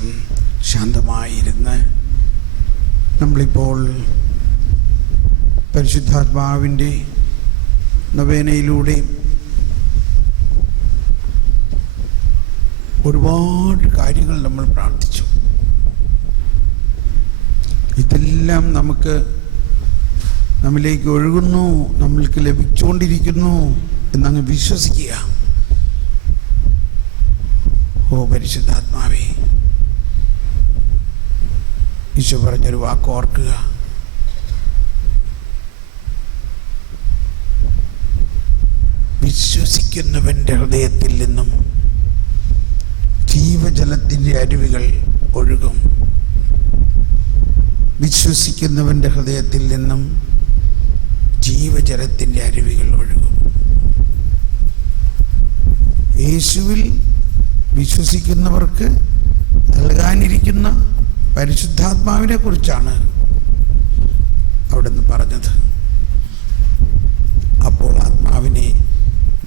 നിമിഷം ശാന്തമായിരുന്ന് നമ്മളിപ്പോൾ പരിശുദ്ധാത്മാവിൻ്റെ നൊവേനയിലൂടെ ഒരുപാട് കാര്യങ്ങൾ നമ്മൾ പ്രാർത്ഥിച്ചു. ഇതെല്ലാം നമ്മിലേക്ക് ഒഴുകുന്നു, നമ്മൾക്ക് ലഭിച്ചുകൊണ്ടിരിക്കുന്നു എന്നങ്ങ് വിശ്വസിക്കുക. ഓ പരിശുദ്ധാത്മാവേ, ഈശോ പറഞ്ഞൊരു വാക്ക് ഓർക്കുക. വിശ്വസിക്കുന്നവൻ്റെ ഹൃദയത്തിൽ നിന്നും ജീവജലത്തിൻ്റെ അരുവികൾ ഒഴുകും. വിശ്വസിക്കുന്നവൻ്റെ ഹൃദയത്തിൽ നിന്നും ജീവജലത്തിൻ്റെ അരുവികൾ ഒഴുകും. യേശുവിൽ വിശ്വസിക്കുന്നവർക്ക് നൽകാനിരിക്കുന്ന പരിശുദ്ധാത്മാവിനെ കുറിച്ചാണ് അവിടുന്ന് പറഞ്ഞത്. അപ്പോൾ ആത്മാവിനെ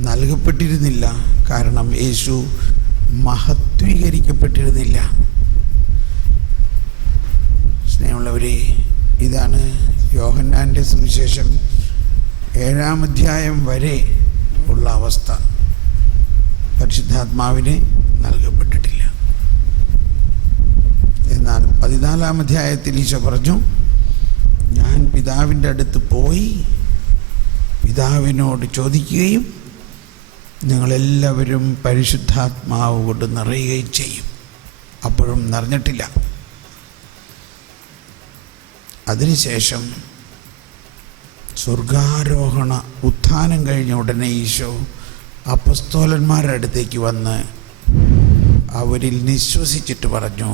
നൽകപ്പെട്ടിരുന്നില്ല, കാരണം യേശു മഹത്വീകരിക്കപ്പെട്ടിരുന്നില്ല. സ്നേഹമുള്ളവരെ, ഇതാണ് യോഹന്നാൻ്റെ സുവിശേഷം 7-ാം അധ്യായം വരെ ഉള്ള അവസ്ഥ. പരിശുദ്ധാത്മാവിനെ നൽകപ്പെട്ടിട്ടില്ല. എന്നാൽ 14-ാം അധ്യായത്തിൽ ഈശോ പറഞ്ഞു, ഞാൻ പിതാവിൻ്റെ അടുത്ത് പോയി പിതാവിനോട് ചോദിക്കുകയും നിങ്ങളെല്ലാവരും പരിശുദ്ധാത്മാവ് കൊണ്ട് നിറയുകയും ചെയ്യും. അപ്പോഴും നിറഞ്ഞിട്ടില്ല. അതിനുശേഷം സ്വർഗാരോഹണ ഉത്ഥാനം കഴിഞ്ഞ ഉടനെ ഈശോ അപ്പസ്തോലന്മാരുടെ അടുത്തേക്ക് വന്ന് അവരിൽ നിശ്വസിച്ചിട്ട് പറഞ്ഞു,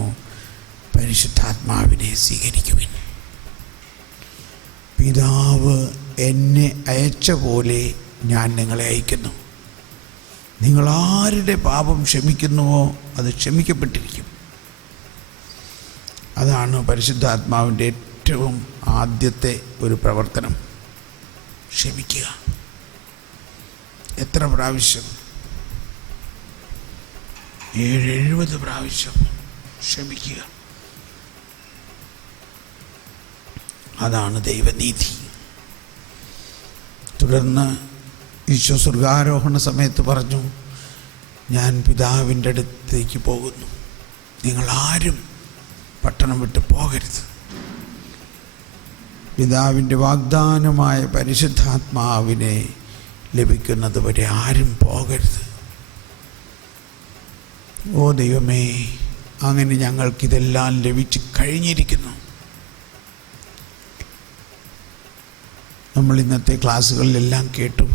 പരിശുദ്ധാത്മാവിനെ സ്വീകരിക്കുവിൻ. പിതാവ് എന്നെ അയച്ച പോലെ ഞാൻ നിങ്ങളെ അയക്കുന്നു. നിങ്ങൾ ആരുടെ പാപം ക്ഷമിക്കുന്നുവോ അത് ക്ഷമിക്കപ്പെട്ടിരിക്കും. അതാണ് പരിശുദ്ധാത്മാവിൻ്റെ ഏറ്റവും ആദ്യത്തെ ഒരു പ്രവർത്തനം, ക്ഷമിക്കുക. എത്ര പ്രാവശ്യം? 70 പ്രാവശ്യം ക്ഷമിക്കുക. അതാണ് ദൈവനീതി. തുടർന്ന് ഈശോ സ്വർഗാരോഹണ സമയത്ത് പറഞ്ഞു, ഞാൻ പിതാവിൻ്റെ അടുത്തേക്ക് പോകുന്നു, നിങ്ങളാരും പട്ടണം വിട്ട് പോകരുത്. പിതാവിൻ്റെ വാഗ്ദാനമായ പരിശുദ്ധാത്മാവിനെ ലഭിക്കുന്നത് വരെ ആരും പോകരുത്. ഓ ദൈവമേ, അങ്ങനെ ഞങ്ങൾക്കിതെല്ലാം ലഭിച്ച് കഴിഞ്ഞിരിക്കുന്നു. നമ്മൾ ഇന്നത്തെ ക്ലാസ്സുകളിലെല്ലാം കേട്ടു,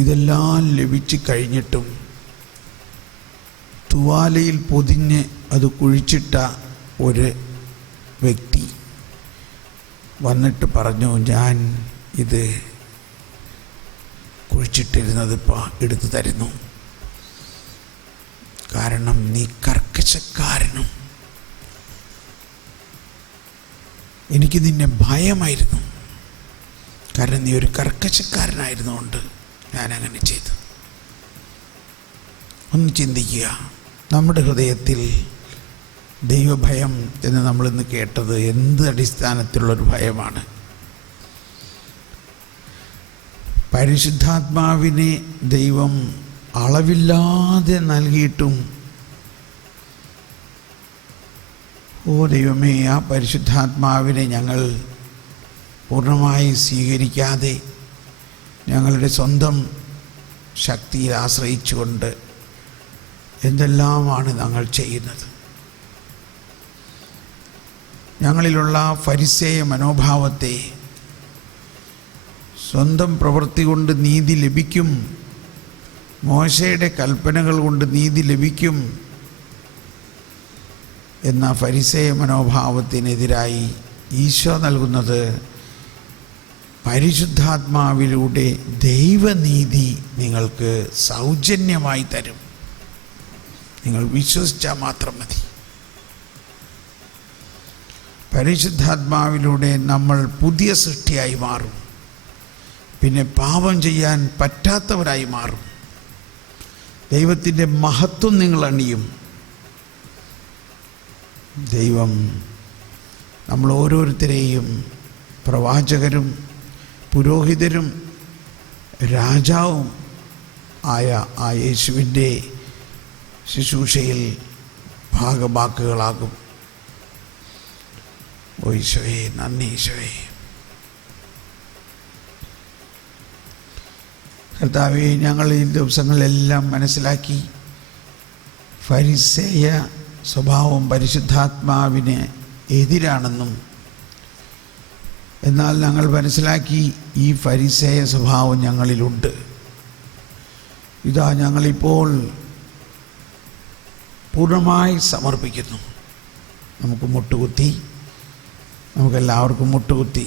ഇതെല്ലാം ലഭിച്ച് കഴിഞ്ഞിട്ടും തുവാലയിൽ പൊതിഞ്ഞ് അത് കുഴിച്ചിട്ട ഒരു വ്യക്തി വന്നിട്ട് പറഞ്ഞു, ഞാൻ ഇത് കുഴിച്ചിട്ടിരുന്നത് ഇപ്പോൾ എടുത്തു തരുന്നു, കാരണം നീ കർക്കശക്കാരനും എനിക്ക് നിന്നെ ഭയമായിരുന്നു, കാരണം നീ ഒരു കർക്കശക്കാരനായിരുന്നുകൊണ്ട് ഞാനങ്ങനെ ചെയ്തു. ഒന്ന് ചിന്തിക്കുക, നമ്മുടെ ഹൃദയത്തിൽ ദൈവഭയം എന്ന് നമ്മളിന്ന് കേട്ടത് എന്ത് അടിസ്ഥാനത്തിലുള്ളൊരു ഭയമാണ്? പരിശുദ്ധാത്മാവിനെ ദൈവം അളവില്ലാതെ നൽകിയിട്ടും ഓ ദൈവമേ, ആ പരിശുദ്ധാത്മാവിനെ ഞങ്ങൾ പൂർണ്ണമായി സ്വീകരിക്കാതെ ഞങ്ങളുടെ സ്വന്തം ശക്തിയിൽ ആശ്രയിച്ചുകൊണ്ട് എന്തെല്ലാമാണ് ഞങ്ങൾ ചെയ്യുന്നത്? ഞങ്ങളിലുള്ള ഫരിസേയ മനോഭാവത്തെ, സ്വന്തം പ്രവൃത്തി കൊണ്ട് നീതി ലഭിക്കും, മോശയുടെ കൽപ്പനകൾ കൊണ്ട് നീതി ലഭിക്കും എന്ന ഫരിസേയ മനോഭാവത്തിനെതിരായി ഈശോ നൽകുന്നത് പരിശുദ്ധാത്മാവിലൂടെ ദൈവനീതി നിങ്ങൾക്ക് സൗജന്യമായി തരും. നിങ്ങൾ വിശ്വസിച്ചാൽ മാത്രം മതി. പരിശുദ്ധാത്മാവിലൂടെ നമ്മൾ പുതിയ സൃഷ്ടിയായി മാറും. പിന്നെ പാപം ചെയ്യാൻ പറ്റാത്തവരായി മാറും. ദൈവത്തിൻ്റെ മഹത്വം നിങ്ങൾ അണിയും. ദൈവം നമ്മൾ ഓരോരുത്തരെയും പ്രവാചകരും പുരോഹിതരും രാജാവും ആയ ആ യേശുവിൻ്റെ ശുശ്രൂഷയിൽ ഭാഗഭാക്കുകളാകും. ഓ ഈശോയെ, നന്ദി ഈശോയെ. കർത്താവേ, ഞങ്ങൾ ഈ ദിവസങ്ങളെല്ലാം മനസ്സിലാക്കി ഫരിസേയ സ്വഭാവം പരിശുദ്ധാത്മാവിന് എതിരാണെന്നും, എന്നാൽ ഞങ്ങൾ മനസ്സിലാക്കി ഈ ഫരിസേയ സ്വഭാവം ഞങ്ങളിലുണ്ട്. ഇതാ ഞങ്ങളിപ്പോൾ പൂർണ്ണമായി സമർപ്പിക്കുന്നു. നമുക്ക് മുട്ടുകുത്തി, നമുക്കെല്ലാവർക്കും മുട്ടുകുത്തി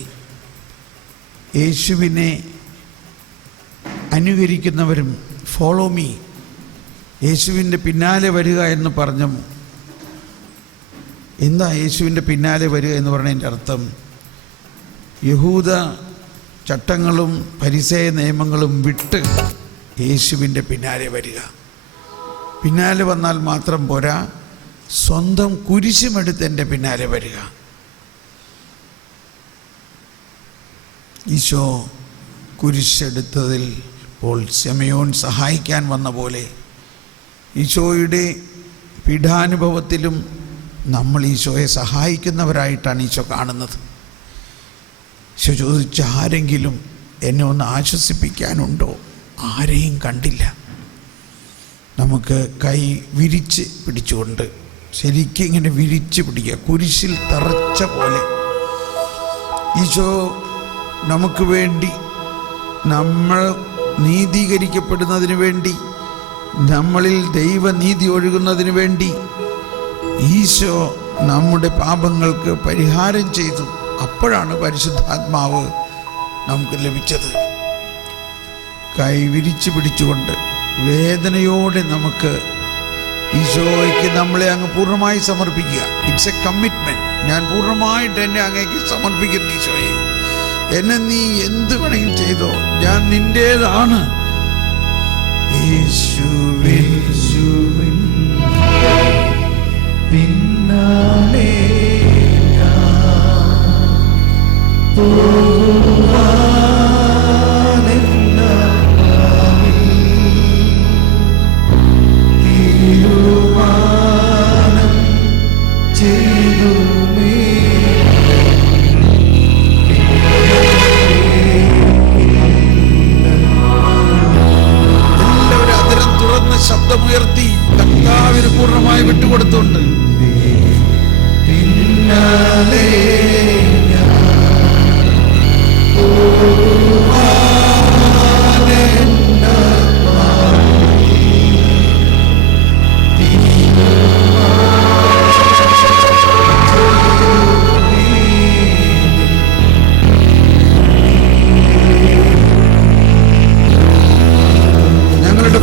യേശുവിനെ അനുകരിക്കുന്നവരും ഫോളോ മീ, യേശുവിൻ്റെ പിന്നാലെ വരിക എന്ന് പറഞ്ഞു. എന്താ യേശുവിൻ്റെ പിന്നാലെ വരിക എന്ന് പറഞ്ഞതിൻ്റെ അർത്ഥം? യഹൂദ ചട്ടങ്ങളും ഫരിസേയ നിയമങ്ങളും വിട്ട് യേശുവിൻ്റെ പിന്നാലെ വരിക. പിന്നാലെ വന്നാൽ മാത്രം പോരാ, സ്വന്തം കുരിശുമെടുത്ത് എൻ്റെ പിന്നാലെ വരിക. ഈശോ കുരിശെടുത്തതിൽ ഇപ്പോൾ ശമയോൻ സഹായിക്കാൻ വന്ന പോലെ ഈശോയുടെ പീഡാനുഭവത്തിലും നമ്മൾ ഈശോയെ സഹായിക്കുന്നവരായിട്ടാണ് ഈശോ കാണുന്നത്. ഈശോ ചോദിച്ച, ആരെങ്കിലും എന്നെ ഒന്ന് ആശ്വസിപ്പിക്കാനുണ്ടോ? ആരെയും കണ്ടില്ല. നമുക്ക് കൈ വിരിച്ച് പിടിച്ചുകൊണ്ട് ശരിക്കും ഇങ്ങനെ വിരിച്ച് പിടിക്കുക, കുരിശിൽ തറച്ച പോലെ. ഈശോ നമുക്ക് വേണ്ടി, നമ്മൾ നീതീകരിക്കപ്പെടുന്നതിന് വേണ്ടി, നമ്മളിൽ ദൈവനീതി ഒഴുകുന്നതിന് വേണ്ടി ഈശോ നമ്മുടെ പാപങ്ങൾക്ക് പരിഹാരം ചെയ്തു. അപ്പോഴാണ് പരിശുദ്ധാത്മാവ് നമുക്ക് ലഭിച്ചത്. കൈ വിരിച്ചു പിടിച്ചുകൊണ്ട് വേദനയോടെ നമുക്ക് ഈശോയ്ക്ക് നമ്മളെ അങ്ങ് പൂർണ്ണമായി സമർപ്പിക്കുക. It's A commitment. ഞാൻ പൂർണ്ണമായിട്ട് എന്നെ അങ്ങേക്ക് സമർപ്പിക്കുന്നു. ഈശോയെ, എന്നെ നീ എന്ത് വേണമെങ്കിലും ചെയ്തോ, ഞാൻ നിൻ്റേതാണ്. യേശുവിൻ പിന്നാലെ ശബ്ദമുയർത്തി കർത്താവിന് പൂർണ്ണമായി വിട്ടുകൊടുത്തുകൊണ്ട് പിന്നാലെ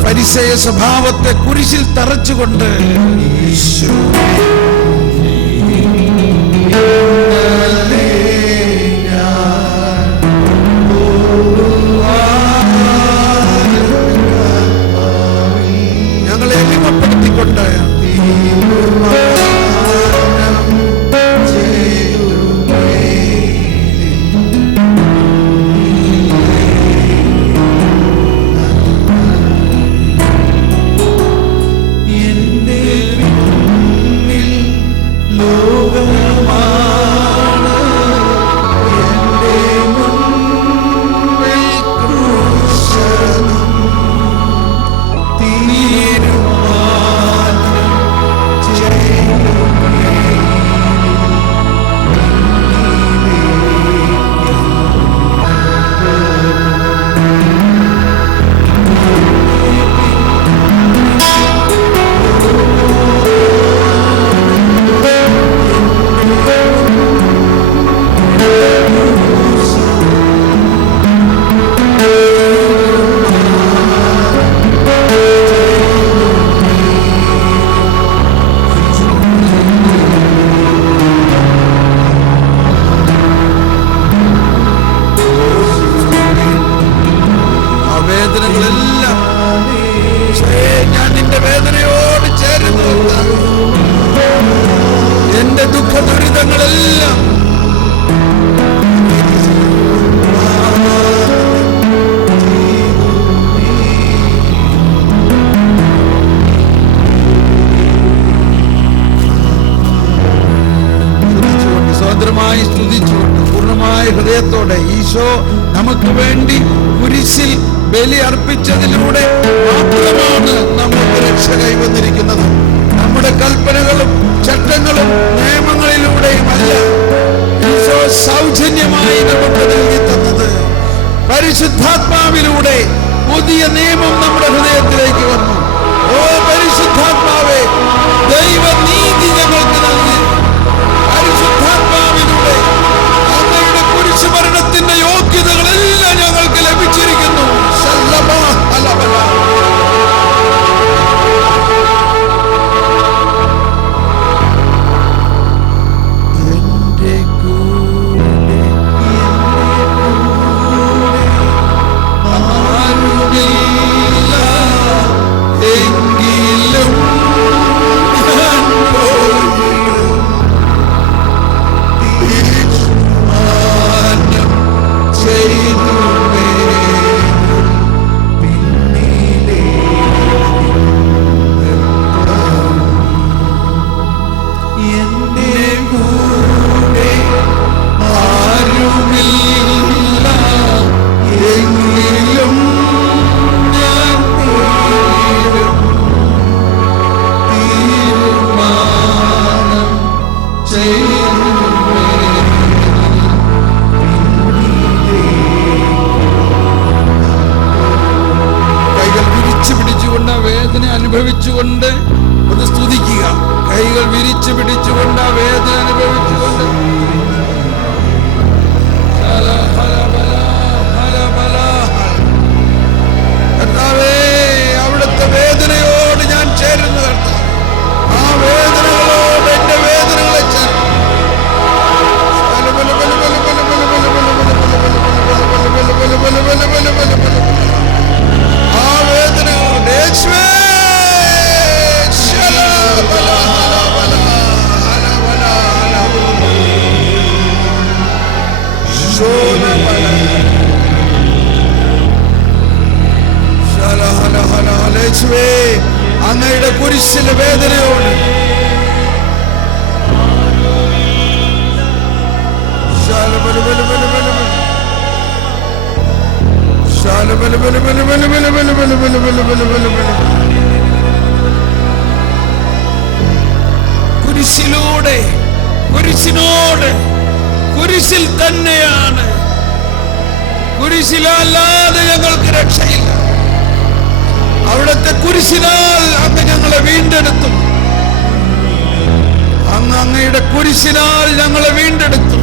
ഫരിസേയ സ്വഭാവത്തെ കുരിശിൽ തറച്ചുകൊണ്ട് ഞങ്ങളെ എളിമപ്പെടുത്തിക്കൊണ്ട് ദുഃഖ ദുരിതങ്ങളെല്ലാം സ്വതന്ത്രമായി സ്തുതിച്ചുകൊണ്ട് പൂർണ്ണമായ ഹൃദയത്തോടെ ഈശോ നമുക്ക് വേണ്ടി കുരിശിൽ ബലി അർപ്പിച്ചതിലൂടെ മാത്രമാണ് നമുക്ക് രക്ഷ കൈവന്നിരിക്കുന്നത്. നമ്മുടെ കൽപ്പനകളും ചട്ടങ്ങളും നിയമങ്ങളിലൂടെയും അല്ല ഈശോ സൗജന്യമായി നമുക്ക് നൽകി തന്നത്. പരിശുദ്ധാത്മാവിലൂടെ പുതിയ നിയമം നമ്മുടെ ഹൃദയത്തിലേക്ക് വന്നു. ഓ പരിശുദ്ധാത്മാവേ, ദൈവനീതി ഞങ്ങൾക്ക് നൽകി. പരിശുദ്ധാത്മാവിലൂടെ അങ്ങയുടെ കുരിശുമരണത്തിന്റെ യോഗ്യതകളെല്ലാം ഞങ്ങൾക്ക് ലഭിച്ചിരിക്കുന്നു. അനുഭവിച്ചുകൊണ്ട് ഒന്ന് സ്തുതിക്കുക. കൈകൾ വിരിച്ചു പിടിച്ചുകൊണ്ട് ആ വേദന അനുഭവിച്ചുകൊണ്ട് കർത്താവേ, അവിടുത്തെ വേദനയോട് ഞാൻ ചേരുന്നു. കർത്താവ്, ആ വേദനകളോട് എന്റെ വേദനകളെ ചേർന്നു. ആ വേദനകളോട് യേശുവേ അങ്ങയുടെ കുരിശിലെ വേദനയോട് കുരിശിലൂടെ, കുരിശിനോട്, കുരിശിൽ തന്നെയാണ്. കുരിശിലല്ലാതെ ഞങ്ങൾക്ക് രക്ഷയില്ല. അവിടുത്തെ കുരിശിനാൽ അങ്ങ് ഞങ്ങളെ വീണ്ടെടുത്തു. അങ്ങ് അങ്ങയുടെ കുരിശിനാൽ ഞങ്ങളെ വീണ്ടെടുത്തു.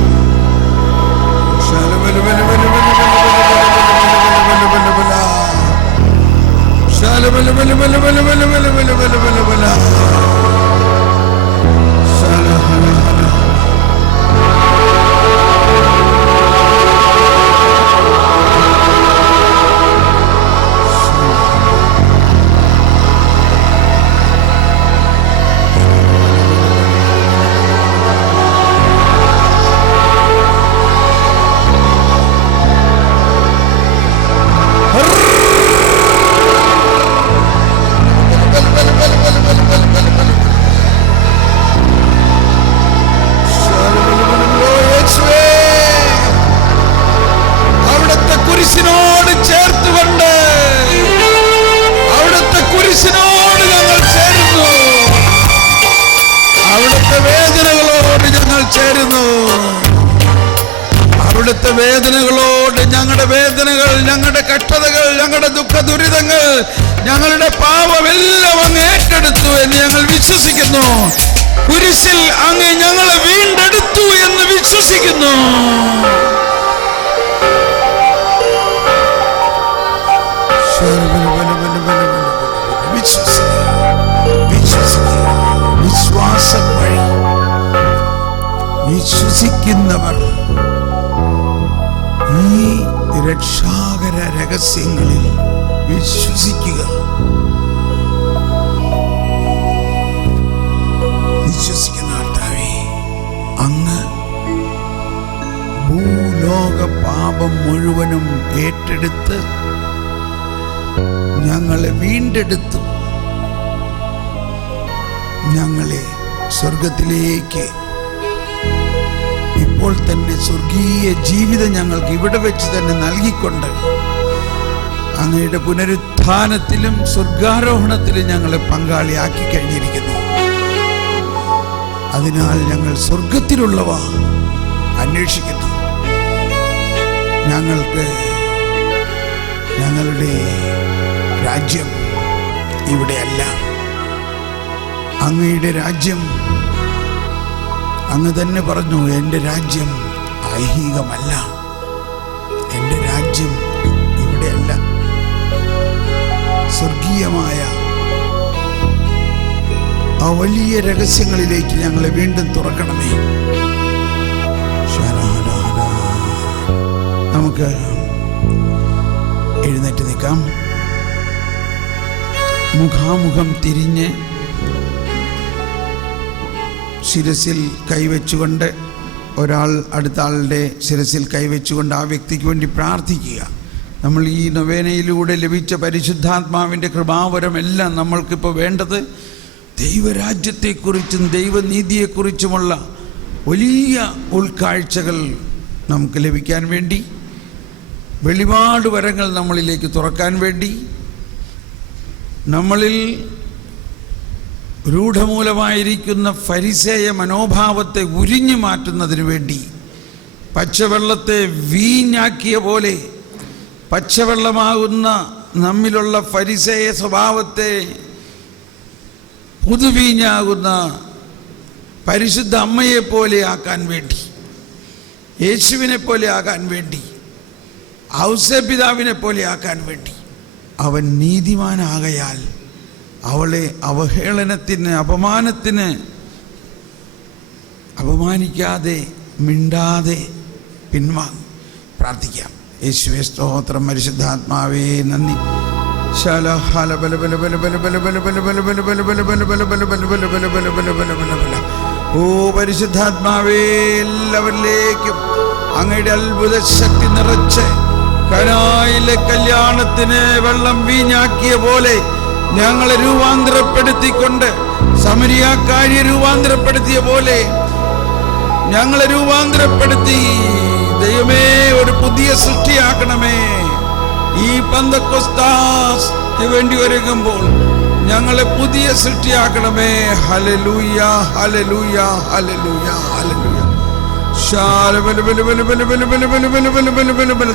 അവിടുത്തെ വേദനകളോട് ഞങ്ങളുടെ വേദനകൾ, ഞങ്ങളുടെ കഷ്ടതകൾ, ഞങ്ങളുടെ ദുഃഖ ദുരിതങ്ങൾ, ഞങ്ങളുടെ പാപമെല്ലാം അങ്ങ് ഏറ്റെടുത്തു എന്ന് ഞങ്ങൾ വിശ്വസിക്കുന്നു. കുരിശിൽ അങ്ങ് ഞങ്ങളെ വീണ്ടെടുത്തു എന്ന് വിശ്വസിക്കുന്നു. വിശ്വാസം വഴി വിശ്വസിക്കുന്നവർ ഈ രക്ഷാകര രഹസ്യങ്ങളിൽ വിശ്വസിക്കുക. വിശ്വസിക്കുന്ന കർത്താവേ, പാപം മുഴുവനും ഏറ്റെടുത്ത് ഞങ്ങളെ വീണ്ടെടുത്തു. ഞങ്ങളെ സ്വർഗത്തിലേക്ക് ഇപ്പോൾ തന്നെ സ്വർഗീയ ജീവിതം ഞങ്ങൾക്ക് ഇവിടെ വെച്ച് തന്നെ നൽകിക്കൊണ്ട് അങ്ങയുടെ പുനരുത്ഥാനത്തിലും സ്വർഗാരോഹണത്തിലും ഞങ്ങളെ പങ്കാളിയാക്കി കഴിഞ്ഞിരിക്കുന്നു. അതിനാൽ ഞങ്ങൾ സ്വർഗത്തിലുള്ളവ അന്വേഷിക്കുന്നു. ഞങ്ങൾക്ക് ഞങ്ങളുടെ രാജ്യം ഇവിടെയല്ല. അങ്ങയുടെ രാജ്യം, അങ്ങ് തന്നെ പറഞ്ഞു, എൻ്റെ രാജ്യം ഐഹികമല്ല, എൻ്റെ രാജ്യം ഇവിടെയല്ല. സ്വർഗീയമായ ആ വലിയ രഹസ്യങ്ങളിലേക്ക് ഞങ്ങളെ വീണ്ടും തുറക്കണമേ. നമുക്ക് എഴുന്നേറ്റ് നിൽക്കാം. മുഖാമുഖം തിരിഞ്ഞ് ശിരസിൽ കൈവച്ചുകൊണ്ട്, ഒരാൾ അടുത്ത ആളുടെ ശിരസിൽ കൈവച്ചുകൊണ്ട് ആ വ്യക്തിക്ക് വേണ്ടി പ്രാർത്ഥിക്കുക. നമ്മൾ ഈ നൊവേനയിലൂടെ ലഭിച്ച പരിശുദ്ധാത്മാവിൻ്റെ കൃപാവരമെല്ലാം നമ്മൾക്കിപ്പോൾ വേണ്ടത് ദൈവരാജ്യത്തെക്കുറിച്ചും ദൈവനീതിയെക്കുറിച്ചുമുള്ള വലിയ ഉൾക്കാഴ്ചകൾ നമുക്ക് ലഭിക്കാൻ വേണ്ടി, വെളിപാട് വരങ്ങൾ നമ്മളിലേക്ക് തുറക്കാൻ വേണ്ടി, നമ്മളിൽ രൂഢമൂലമായിരിക്കുന്ന ഫരിസേയ മനോഭാവത്തെ ഉരിഞ്ഞു മാറ്റുന്നതിന് വേണ്ടി, പച്ചവെള്ളത്തെ വീഞ്ഞാക്കിയ പോലെ പച്ചവെള്ളമാകുന്ന നമ്മിലുള്ള ഫരിസേയ സ്വഭാവത്തെ പുതുവീഞ്ഞാകുന്ന പരിശുദ്ധ അമ്മയെ പോലെ ആക്കാൻ വേണ്ടി, യേശുവിനെ പോലെ ആകാൻ വേണ്ടി, ഔസേപിതാവിനെ പോലെ ആക്കാൻ വേണ്ടി, അവൻ നീതിമാനാകയാൽ അവളെ അവഹേളനത്തിന്, അപമാനത്തിന് അപമാനിക്കാതെ, മിണ്ടാതെ പിൻവാങ്ങും. പ്രാർത്ഥിക്കാം. യേശുവേ സ്തോത്രം. പരിശുദ്ധാത്മാവേ നന്ദി. ഓ പരിശുദ്ധാത്മാവേ, എല്ലാവരിലേക്കും അങ്ങയുടെ അത്ഭുത ശക്തി നിറച്ച് കനായിലെ കല്യാണത്തിന് വെള്ളം വീഞ്ഞാക്കിയ പോലെ ഞങ്ങളെ രൂപാന്തരപ്പെടുത്തിക്കൊണ്ട്, സമരിയാക്കാരിയെ രൂപാന്തരപ്പെടുത്തിയ പോലെ ഞങ്ങളെ രൂപാന്തരപ്പെടുത്തി ദൈവമേ ഒരു പുതിയ സൃഷ്ടിയാക്കണമേ. ഈ പെന്തക്കോസ്താസിന് വേണ്ടി ഒരുങ്ങുമ്പോൾ ഞങ്ങളെ പുതിയ സൃഷ്ടിയാക്കണമേ. ഹല്ലേലൂയ, ഹല്ലേലൂയ, ഹല്ലേലൂയ, ഹല്ലേലൂയ.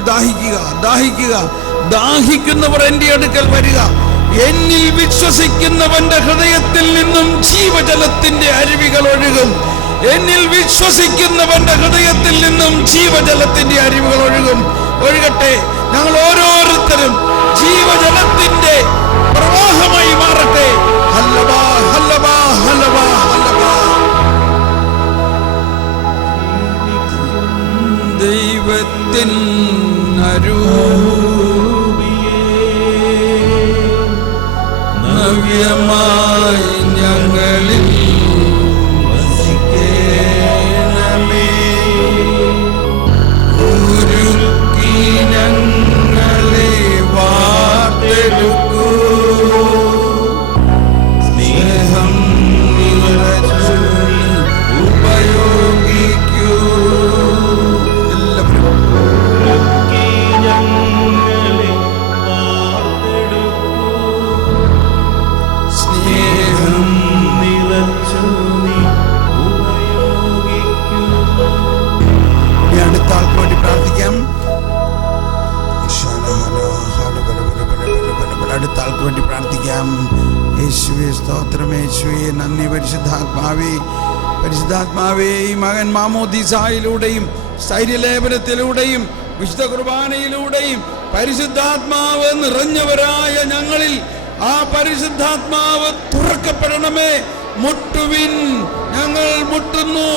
ദാഹിക്കുക, ദാഹിക്കുക. ദാഹിക്കുന്നവർ എൻ്റെ അടുക്കൽ വരിക. എന്നിൽ വിശ്വസിക്കുന്നവന്റെ ഹൃദയത്തിൽ നിന്നും ജീവജലത്തിന്റെ അരുവികൾ ഒഴുകും. എന്നിൽ വിശ്വസിക്കുന്നവന്റെ ഹൃദയത്തിൽ നിന്നും ജീവജലത്തിന്റെ അരുവികൾ ഒഴുകും. ഒഴുകട്ടെ. ഞങ്ങൾ ഓരോരുത്തരും ജീവജലത്തിന്റെ പ്രവാഹമായി മാറട്ടെ. ഹല്ലബാ, ഹല്ലബാ, ഹല്ലബാ, ഹല്ലബാ. ദൈവത്തിൻ നവ്യമായി ഞങ്ങളിൽ വസിക്കണമേ. ഉരുക്കി ഞങ്ങളെ വാർത്തെടുക്കൂ. സ്നേഹം നിറച്ചു ഉപയോഗിക്കൂ. എല്ലാവരും അടുത്ത ആൾക്ക് വേണ്ടി പ്രാർത്ഥിക്കാം. യേശുവേ സ്തോത്രം. യേശുവേ നന്ദി. പരിശുദ്ധാത്മാവേ, പരിശുദ്ധാത്മാവേ, ഈ മകൻ മാമോദീസായിലൂടെയും സ്ഥൈര്യലേപനത്തിലൂടെയും വിശുദ്ധ കുർബാനയിലൂടെയും പരിശുദ്ധാത്മാവ് നിറഞ്ഞവരായ ഞങ്ങളിൽ ആ പരിശുദ്ധാത്മാവ് തുറക്കപ്പെടണമേ. മുട്ടുവിൻ, ഞങ്ങൾ മുട്ടുന്നു,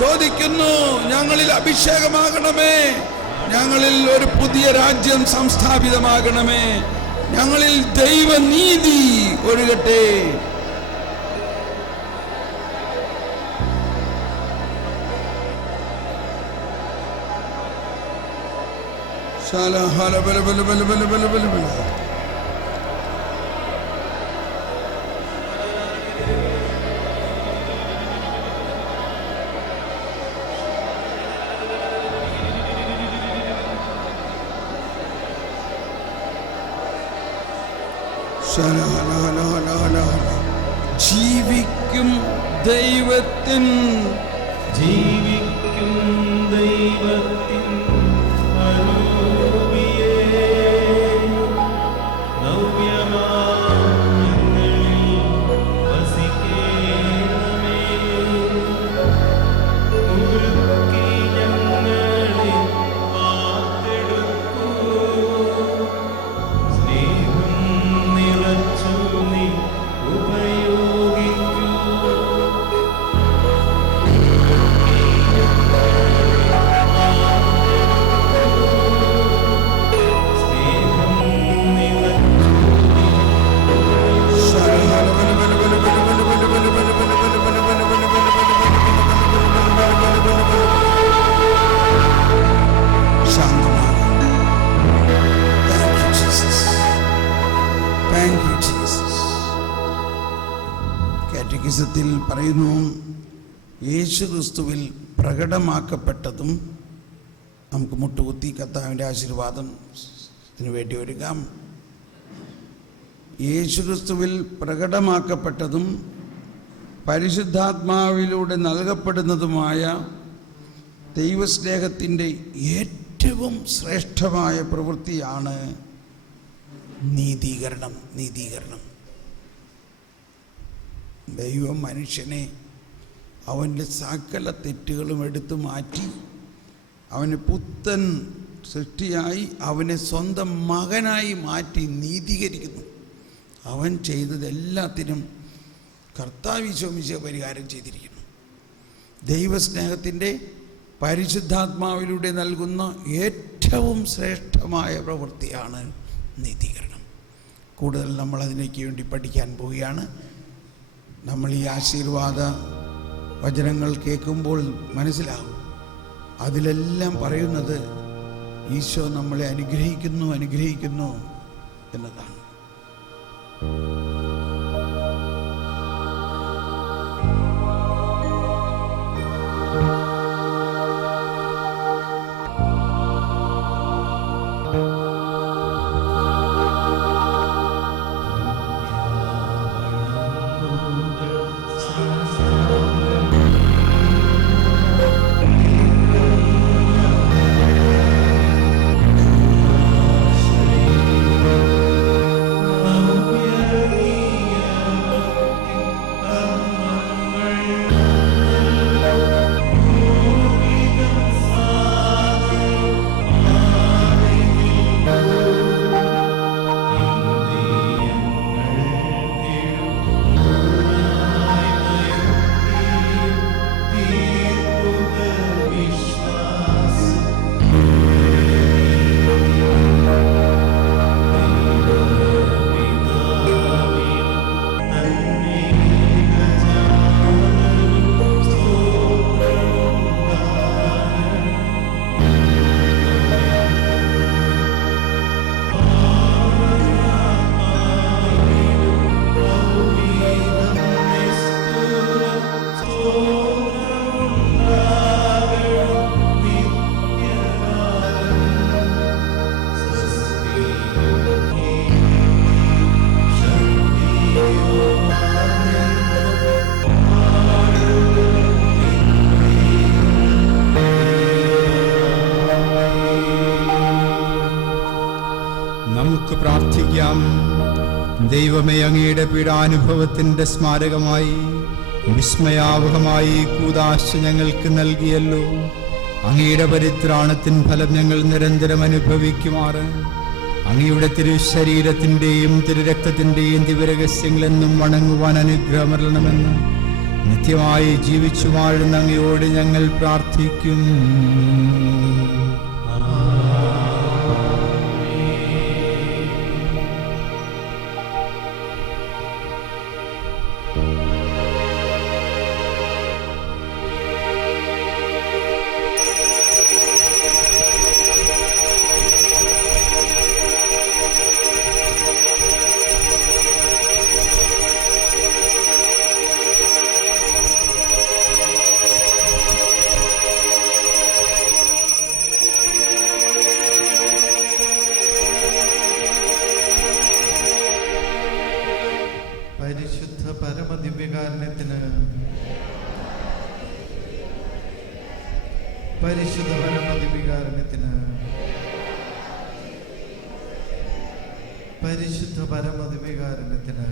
ചോദിക്കുന്നു, ഞങ്ങളിൽ അഭിഷേകമാകണമേ. ഞങ്ങളിൽ ഒരു പുതിയ രാജ്യം സംസ്ഥാപിതമാകണമേ. ഞങ്ങളിൽ ദൈവനീതി ഒഴുകട്ടെ. ജീവിക്കും ദൈവത്തിൻ കാറ്റഗിസത്തിൽ പറയുന്നു, യേശു ക്രിസ്തുവിൽ പ്രകടമാക്കപ്പെട്ടതും. നമുക്ക് മുട്ടുകുത്തി കർത്താവിൻ്റെ ആശീർവാദത്തിന് വേണ്ടി ഒരുങ്ങാം. യേശു ക്രിസ്തുവിൽ പ്രകടമാക്കപ്പെട്ടതും പരിശുദ്ധാത്മാവിലൂടെ നൽകപ്പെടുന്നതുമായ ദൈവസ്നേഹത്തിൻ്റെ ഏറ്റവും ശ്രേഷ്ഠമായ പ്രവൃത്തിയാണ് നീതീകരണം. ദൈവം മനുഷ്യനെ അവൻ്റെ സകല തെറ്റുകളും എടുത്തു മാറ്റി അവനെ പുത്തൻ സൃഷ്ടിയായി അവനെ സ്വന്തം മകനായി മാറ്റി നീതീകരിക്കുന്നു. അവൻ ചെയ്തതെല്ലാത്തിനും കർത്താവ് ഈശോ പരിഹാരം ചെയ്തിരിക്കുന്നു. ദൈവസ്നേഹത്തിൻ്റെ പരിശുദ്ധാത്മാവിലൂടെ നൽകുന്ന ഏറ്റവും ശ്രേഷ്ഠമായ പ്രവൃത്തിയാണ് നീതീകരണം. കൂടുതൽ നമ്മൾ അതിലേക്ക് വേണ്ടി പഠിക്കാൻ പോവുകയാണ്. നമ്മൾ ഈ ആശീർവാദ വചനങ്ങൾ കേൾക്കുമ്പോൾ മനസ്സിലാകും, അതിലെല്ലാം പറയുന്നത് ഈശോ നമ്മളെ അനുഗ്രഹിക്കുന്നു എന്നതാണ്. പ്രാർത്ഥിക്കാം. ദൈവമേ, അങ്ങയുടെ പീഡാനുഭവത്തിൻ്റെ സ്മാരകമായി വിസ്മയാവഹമായി കൂദാശ ഞങ്ങൾക്ക് നൽകിയല്ലോ. അങ്ങയുടെ പരിത്രാണത്തിൻ ഫലം ഞങ്ങൾ നിരന്തരം അനുഭവിക്കുമാറ് അങ്ങയുടെ തിരുശരീരത്തിൻ്റെയും തിരുരക്തത്തിൻ്റെയും ദിവ്യരഹസ്യങ്ങളെന്നും വണങ്ങുവാൻ അനുഗ്രഹമരണമെന്ന് നിത്യമായി ജീവിച്ചു വാഴുന്ന അങ്ങയോട് ഞങ്ങൾ പ്രാർത്ഥിക്കും. പരിശുദ്ധ പരമദിവികാരുണ്യത്തിന്, പരിശുദ്ധ പരമദിവികാരുണ്യത്തിന്,